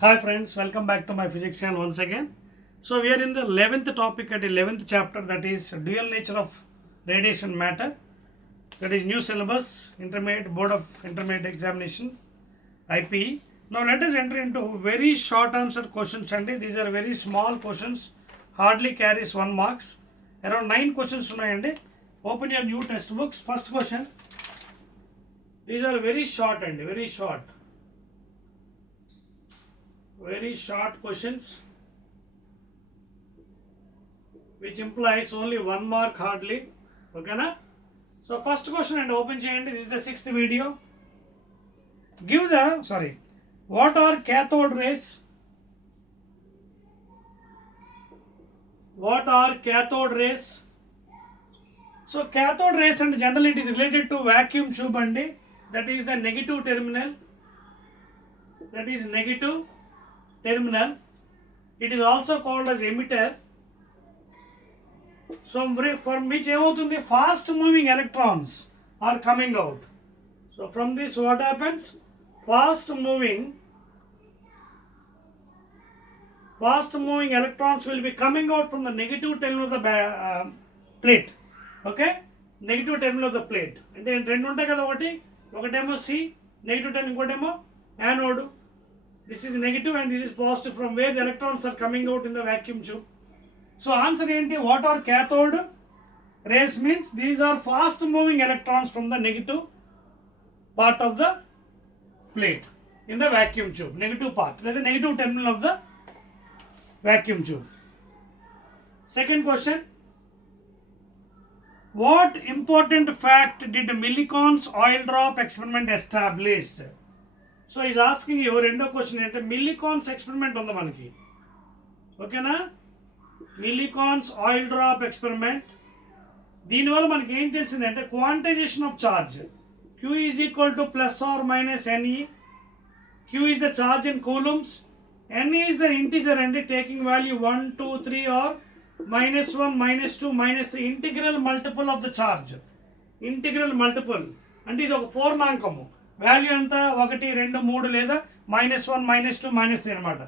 Hi friends, welcome back to my physics channel once again. So we are in the 11th topic at 11th chapter, that is dual nature of radiation matter. That is new syllabus, intermediate board of intermediate examination, IPE. Now let us enter into very short answer questions, and these are very small questions, hardly carries 1 marks. Around 9 questions ఉన్నాయండి. Open your new textbooks. First question. These are very short and very short questions, which implies only 1 mark hardly. Okay na? So first question and open cheyandi. This is the 6th video. What are cathode rays? What are cathode rays? So cathode rays, and generally it is related to vacuum tube andi. That is the negative terminal. That is negative terminal. It is also called as emitter. So from which the fast moving electrons are coming out. So from this what happens? Fast moving electrons will be coming out from the negative terminal of the plate. Okay, negative terminal of the plate. అంటే రెండు ఉంటాయి కదా, ఒకటేమో C negative terminal, ఇంకోటేమో anode. This is negative and this is positive, from where the electrons are coming out in the vacuum tube. So answer enti, what are cathode rays means these are fast moving electrons from the negative part of the plate in the vacuum tube, negative part, the negative terminal of the vacuum tube. Second question, what important fact did Millikan's oil drop experiment established? So he is asking you, rendo question ante Millikan's experiment unda manaki. Okay na? Millikan's oil drop experiment. దీని వల్ల మనకి ఏం తెలిసిందంటే quantization of charge. Q is equal to plus or minus Ne. Q is the charge in coulombs. Ne is the integer and taking value 1, 2, 3 or minus 1, minus 2, minus the integral multiple of the charge. Integral multiple అంటే ఇది ఒక పూర్ణాంకము. Value ఎంత 1, 2, 3 లేదా -1, -2, -3 అనమాట.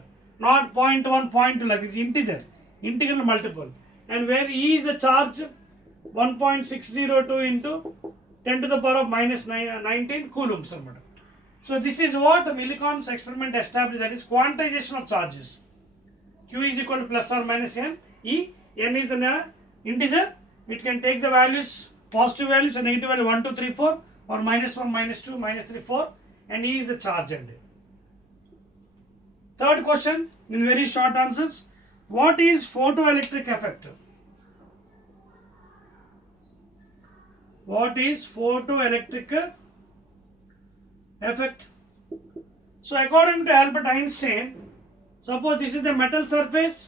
Not 0.1, 0.2 like it's integer. Integral multiple. And where E is the charge 1.602 into 10 to the power of minus 19 coulombs అనమాట. So this is what Millikan's experiment established, that is quantization of charges. Q is equal to plus or minus N. N is the integer. It can take the values, positive values and negative value 1, 2, 3, 4 or -1, -2, -3, 4, and E is the charge end. Third question in very short answers. What is photoelectric effect? What is photoelectric effect? So according to Albert Einstein, suppose this is the metal surface.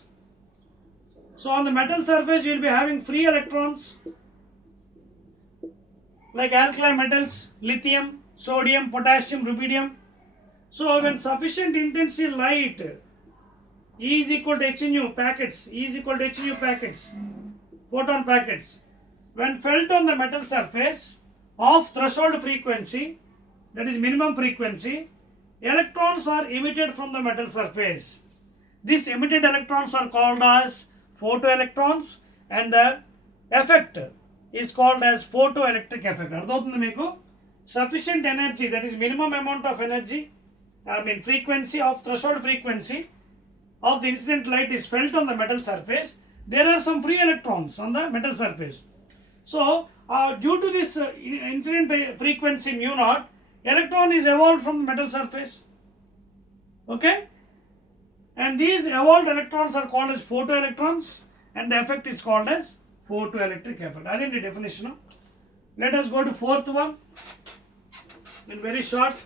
So on the metal surface you will be having free electrons like alkali metals, lithium, sodium, potassium, rubidium. So when sufficient intensity light, E is equal to h nu packets, E is equal to h nu packets, photon packets, when felt on the metal surface of threshold frequency, that is minimum frequency, electrons are emitted from the metal surface. These emitted electrons are called as photoelectrons, and the effect is called as photoelectric effect. అర్థమవుతుంది మీకు? Sufficient energy, that is minimum amount of energy, frequency of threshold frequency of the incident light is felt on the metal surface. There are some free electrons on the metal surface. So due to this incident frequency mu naught, electron is evolved from the metal surface. Okay, and these evolved electrons are called as photoelectrons, and the effect is called as photoelectric effect. That is the definition. Let us go to fourth one in very short.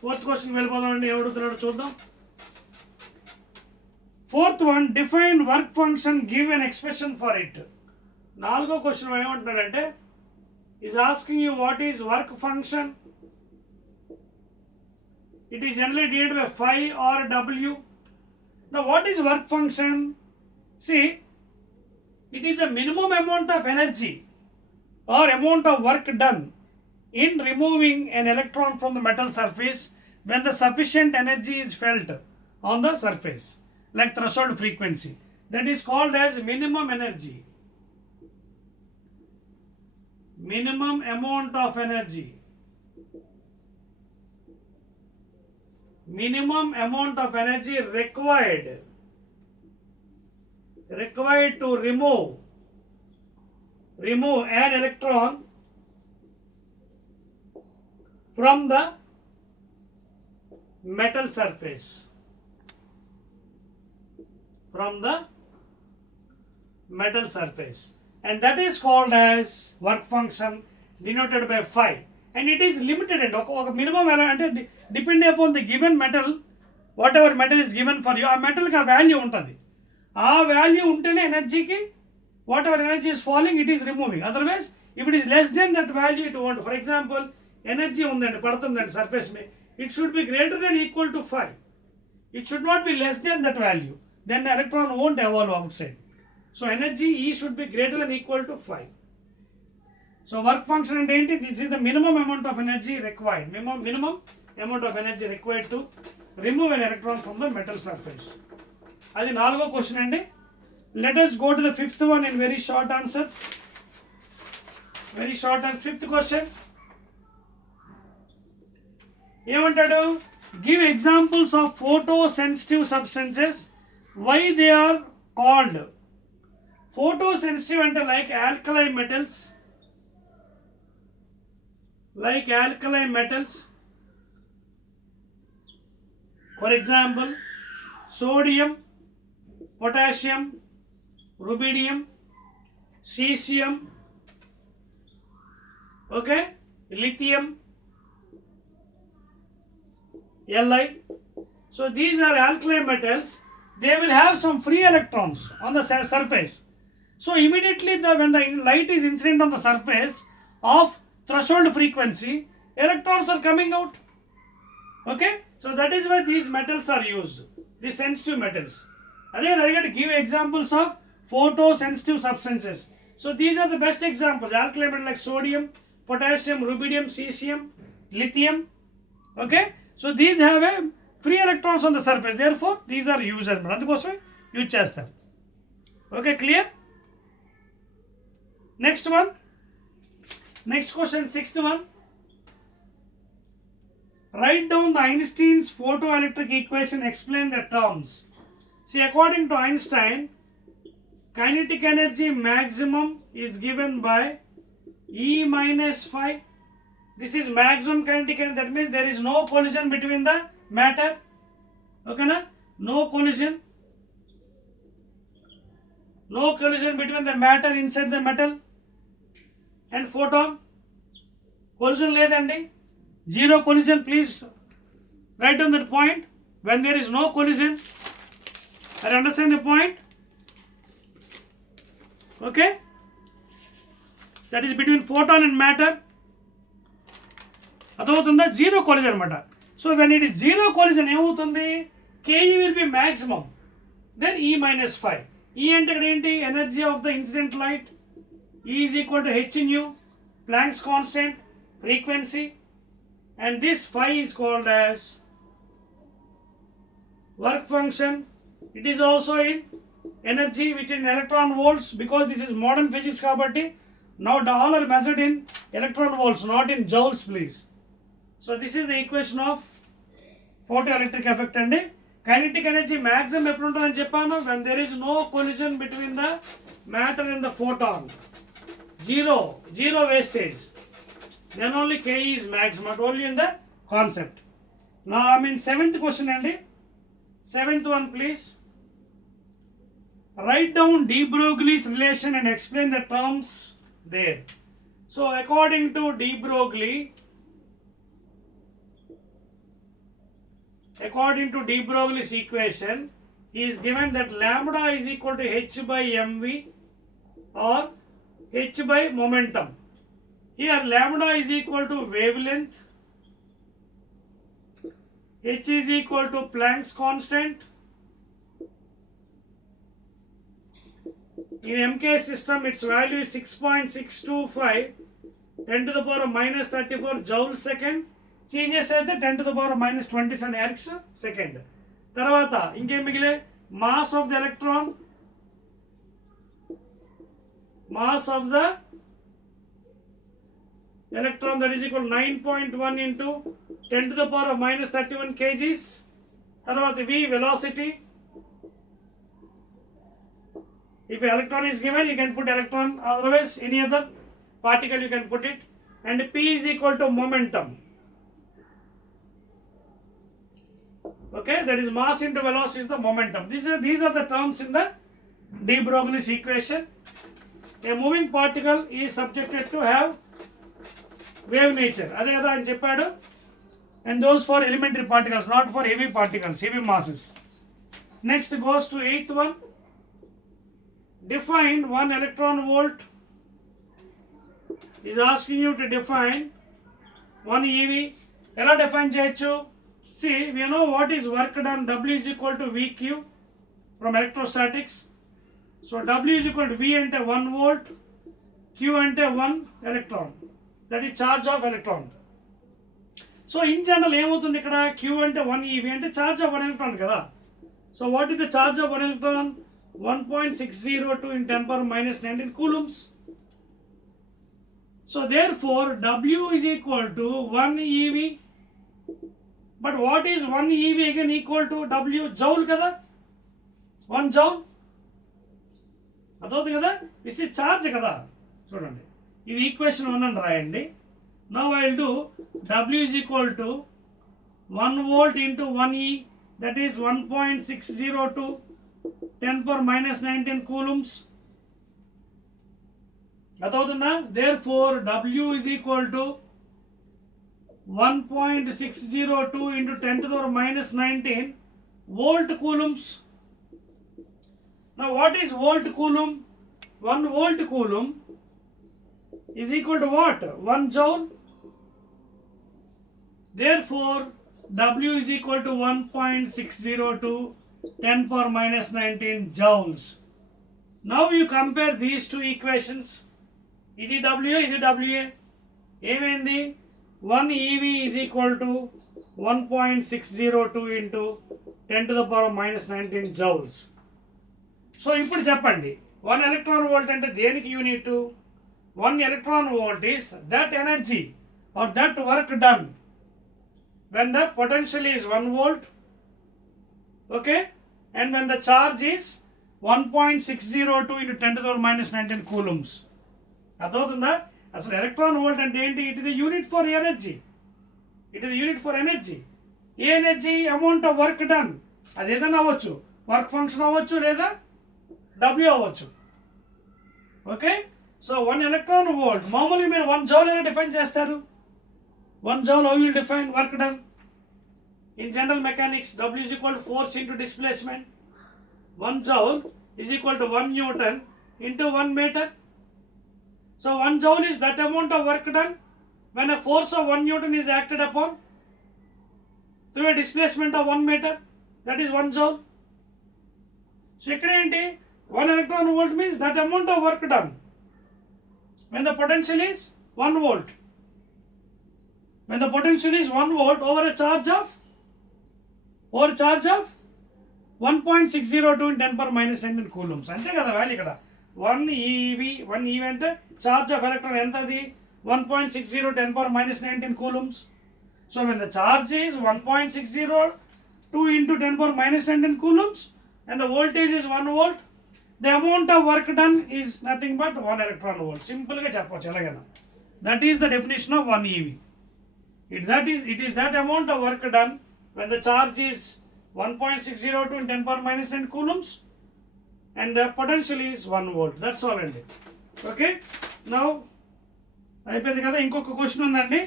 Fourth question వెళ్ళిపోదామండి, ఎవడుతున్నాడో చూద్దాం. Fourth one, define work function, give an expression for it. నాలుగో question ఏమంటున్నాడంటే is asking you what is work function. It is generally denoted by phi or W. Now what is work function? See, it is the minimum amount of energy or amount of work done in removing an electron from the metal surface when the sufficient energy is felt on the surface, like threshold frequency. That is called as minimum energy. Minimum amount of energy. Minimum amount of energy required to remove an electron from the metal surface. And that is called as work function denoted by phi. And it is limited and minimum ante depending upon the given metal, whatever metal is given for you, a metal ka value untadi. A value untene energy ki whatever energy is falling, it is removing. Otherwise, if it is less than that value, it won't. For example, energy undandi padutundandi surface me, it should be greater than equal to phi. It should not be less than that value. Then the electron won't evolve outside. So energy E should be greater than equal to phi. So work function and enti, this is the minimum amount of energy required. Minimum amount of energy required to remove an electron from the metal surface. Adi nalgo question andi. Let us go to the fifth one in very short answers. Very short and fifth question. Emantadu? Give examples of photosensitive substances. Why they are called photosensitive ante like alkali metals. For example, sodium, potassium, rubidium, cesium, okay, lithium, Li. So these are alkali metals. They will have some free electrons on the surface. So immediately when the light is incident on the surface of threshold frequency, electrons are coming out. Okay, so that is why these metals are used, these sensitive metals. Again, I got to give examples of photosensitive substances. So these are the best examples. Alkali metals like sodium, potassium, rubidium, cesium, lithium. Okay, so these have a free electrons on the surface. Therefore, these are used. Andukosame use chestam. Okay, clear? Next one. Next question, sixth one. Write down the Einstein's photoelectric equation. Explain the terms. See, according to Einstein, kinetic energy maximum is given by E minus phi. This is maximum kinetic energy. That means there is no collision between the matter. Okay, na? No collision. No collision between the matter inside the metal and photon. Collision ledandi. Zero collision. Please write down that point. When there is no collision, I understand the point. Okay, that is between photon and matter. Adavutunda zero collision anamata. So when it is zero collision, emutundi Ke will be maximum. Then E minus phi. E ante enti energy of the incident light. E is equal to h nu, Planck's constant, frequency, and this phi is called as work function. It is also in energy, which is in electron volts, because this is modern physics kabatti. Now all are measured in electron volts, not in joules, please. So this is the equation of photoelectric effect andi. Kinetic energy maximum eppudu untadani cheppanu when there is no collision between the matter and the photon. Zero wastage. Then only Ke is maximum. I told you in the concept. Now I am in seventh question andi. Seventh one, please. Write down de Broglie's relation and explain the terms there. So according to de Broglie's equation, he is given that lambda is equal to h by mv or h by momentum. Here lambda is equal to wavelength, h is equal to Planck's constant. In MK system, its value is 6.625 10 to the power of minus 34 joule second. CGS అయితే 10 to the power minus 27 ergs second. తర్వాత ఇంకేం మిగిలే mass of the electron that is equal 9.1 into 10 to the power of minus 31 kgs. తర్వాత V velocity. If electron is given, you can put electron, otherwise any other particle you can put it. And P is equal to momentum. Okay, that is mass into velocity is the momentum. These are the terms in the de Broglie's equation. A moving particle is subjected to have wave nature. అదే కదా ఆయన చెప్పాడు. And those for elementary particles, not for heavy particles, heavy masses. Next goes to 8th one. Define 1 electron volt. Is asking you to define 1 eV. ఎలా define చేయొచ్చు? See, we know what is work done. W is equal to VQ from electrostatics. So W is equal to V ante 1 volt, Q ante 1 electron. That is charge of electron. So in general ఏమవుతుంది ఇక్కడ? Q ante 1 eV అంటే charge of 1 electron కదా. So what is the charge of 1 electron? 1.602 in 10 power minus 19 coulombs. So therefore W is equal to 1 eV. But what is 1 eV again equal to W? Joule kada? 1 joule. అదవుతుంది కదా. This is charge కదా. చూడండి, ఇది equation 1 అని రాయండి. Now I will do W is equal to 1 volt into 1 E, that is 1.602 10 power minus 19 coulombs. అదవుతుందా? Therefore W is equal to 1.602 into 10 to the power minus 19 volt coulombs. Now what is volt coulomb? 1 volt coulomb is equal to what? 1 joule. Therefore W is equal to 1.602 10 power minus 19 joules. Now you compare these two equations. ఇది W, ఇది WA. ఏమైంది? 1 eV is equal to 1.602 into 10 to the power minus 19 joules. So ఇప్పుడు చెప్పండి, 1 electron volt అంటే దేనికి unit? 1 electron volt is that energy or that work done when the potential is 1 volt, okay, and when the charge is 1.602 into 10 to the power minus 19 coulombs. అర్థమవుతుందా? అసలు electron volt అంటే ఏంటి? It is the unit for energy. It is unit for energy. A energy? Amount of work done. అది ఏదైనా అవ్వచ్చు, work function అవ్వచ్చు లేదా W అవ్వచ్చు. ఓకే, సో 1 electron volt, మామూలుగా మీరు 1 joule ఎలా డిఫైన్ చేస్తారు? 1 joule how you will define work done? In general mechanics, W is equal to force into displacement. 1 joule is equal to 1 Newton into 1 meter. So 1 joule is that amount of work done when a force of 1 Newton is acted upon through a displacement of 1 meter. That is 1 joule. So ikkada enti 1 electron volt means that amount of work done when the potential is 1 volt. When the potential is 1 volt over a charge of 1.602 in 10 power minus 19 coulombs. అంతే కదా value ఇక్కడ. 1 eV అంటే charge of electron ఎంత అది? 1.60 10 power minus 19 coulombs. So when the charge is 1.602 into 10 power minus 19 coulombs and the voltage is 1 volt, the amount of work done is nothing but 1 electron volt. Simple గా చెప్పొచ్చు ఎలాగైనా. That is the definition of 1 eV. It is that amount of work done when the charge is 1.602 in 10 power minus 9 coulombs and the potential is 1 volt. That's all అండి. Okay, now అయిపోయింది కదా. ఇంకొక question ఉందండి.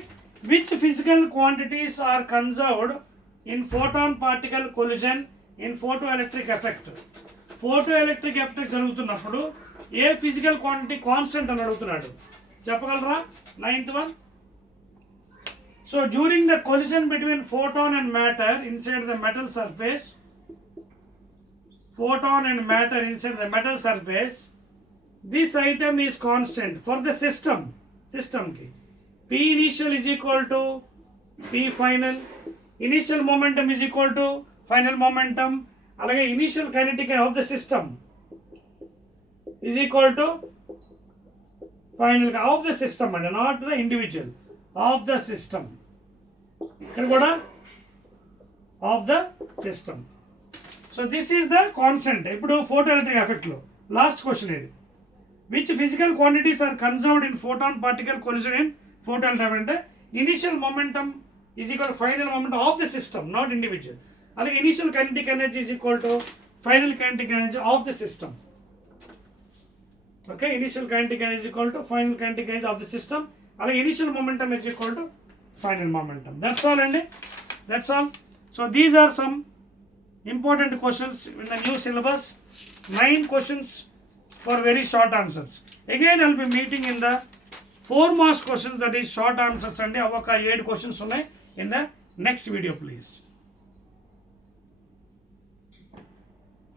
Which physical quantities are conserved in photon particle collision in photoelectric effect? Photoelectric effect జరుగుతున్నప్పుడు ఏ physical quantity constant అని అడుగుతున్నాడు, చెప్పగలరా? 9th one. So during the collision between photon and matter inside the metal surface, this item is constant for the system ki. P initial is equal to P final. Initial momentum is equal to final momentum. అలాగే initial kinetic of the system is equal to final of the system and not the individual, of the system. ఇక్కడ కూడా of the system. So this is the constant. ఇప్పుడు photoelectric effect లో last question ఇది. Which physical quantities are conserved in photon particle collision in photoelectric అంటే initial momentum is equal to final momentum of the system, not individual. అలాగే initial kinetic energy is equal to final kinetic energy of the system. Okay, initial kinetic energy is equal to final kinetic energy of the system. అలాగే initial momentum is equal to final momentum. That's all అండి. That's all. So these are some important questions in the new syllabus. 9 questions for very short answers. Again I will be meeting in the 4 marks questions, that is short answers అండి. అవొక 7 questions ఉన్నాయి in the next video please.